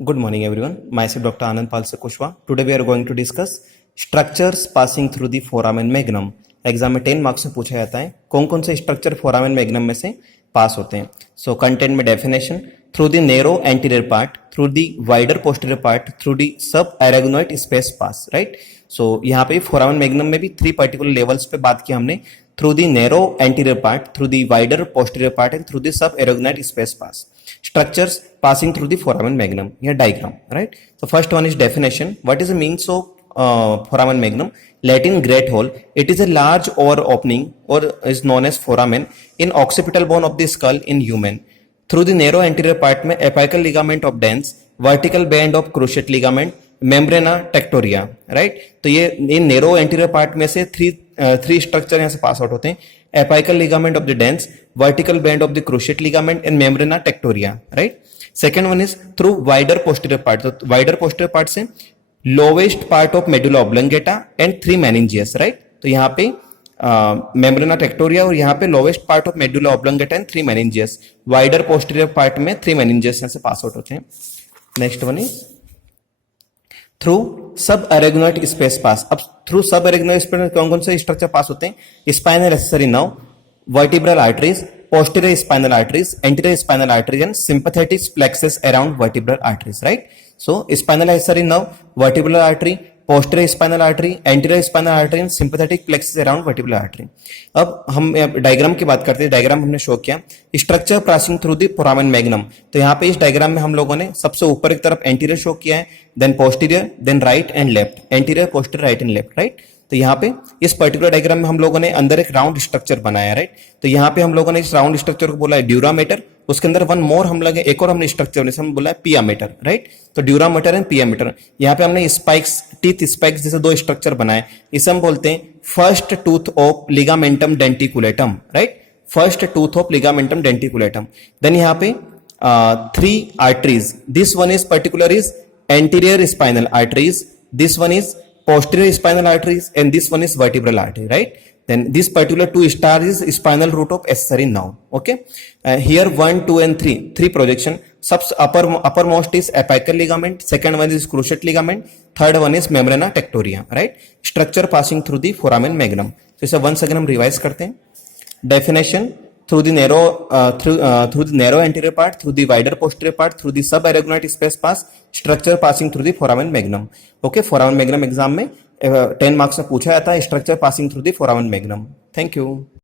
Good morning, everyone. Myself, Dr. Anand Palse Kushwa. Today, we are going to discuss structures passing through the foramen magnum. Exam में 10 marks से पूछा जाता है कौन कौन से स्ट्रक्चर फोरामेन मैग्नम में से पास होते हैं. सो कंटेंट में definition through the narrow anterior part, through the wider posterior part, through the subarachnoid space pass. Right. सो यहाँ पे फोरामेन मैग्नम में भी 3 पर्टिकुलर लेवल्स पे बात की हमने. Through the narrow anterior part, through the wider posterior part and through the subarachnoid space pass. Structures passing through the foramen magnum. Here diagram, right? So first one is definition. What is the means of foramen magnum? Latin great hole. It is a large over opening or is known as foramen in occipital bone of the skull in human. Through the narrow anterior part में apical ligament of dens, vertical band of cruciate ligament, membrana tectoria, right? तो ये narrow anterior part में से three structure यहाँ से pass out होते हैं. Apical ligament of the dens, vertical band of the cruciate ligament and membrana tectoria, right? Second one is through wider posterior part. तो wider posterior part से lowest part of medulla oblongata and 3 meninges, right? तो यहाँ पे membrana tectoria और यहाँ पे lowest part of medulla oblongata and 3 meninges. Wider posterior part में 3 meninges यहाँ से pass out होते हैं. Next one is थ्रू सब एरागोनॉइड स्पेस पास. अब थ्रू सब एरागोनॉइड स्पेस में कौन कौन से स्ट्रक्चर पास होते हैं? Spinal accessory nerve, vertebral arteries, posterior spinal arteries, anterior spinal arteries and sympathetic plexus around vertebral arteries. Right. So spinal accessory nerve, vertebral artery, posterior spinal artery, anterior spinal artery and sympathetic plexus around vertebral artery. अब हम diagram की बात करते हैं. Diagram हमने show किया structure passing through the foramen magnum. तो यहाँ पे इस डायग्राम में हम लोगों ने सबसे ऊपर एक तरफ एंटीरियर शो किया है, then posterior, then right and left. Anterior, posterior, right and left. Right. तो यहाँ पे इस पर्टिकुलर डायग्राम में हम लोगों ने अंदर एक राउंड स्ट्रक्चर बनाया. राइट. तो यहाँ पे हम लोगों ने इस राउंड स्ट्रक्चर को बोला है ड्यूरामीटर. उसके अंदर वन मोर हम लगे एक और हमने स्ट्रक्चर हम बोला है पियामीटर. राइट. तो ड्यूरामीटर एंड पियामीटर. यहाँ पे हमने स्पाइक्स, टीथ स्पाइक्स जैसे 2 स्ट्रक्चर बनाए. इसे हम बोलते हैं first tooth of ligamentum denticulatum. Right. First tooth of ligamentum denticulatum. Then यहाँ पे 3 arteries. This one is particular is anterior spinal arteries. This one is posterior spinal arteries and this one is vertebral artery. Right. Then this particular 2 stars is spinal root of accessory nerve. Okay. Here 1, 2 and 3 projection. Uppermost is apical ligament. Second one is cruciate ligament. Third one is membrana tectoria. Right. Structure passing through the foramen magnum. So इसे once again हम revise करते हैं. Definition through the narrow anterior part, through the wider posterior part, through the subarachnoid space pass, structure passing through the foramen magnum. Okay. Foramen magnum exam में 10 marks में पूछा जाता है structure passing through the foramen magnum. Thank you.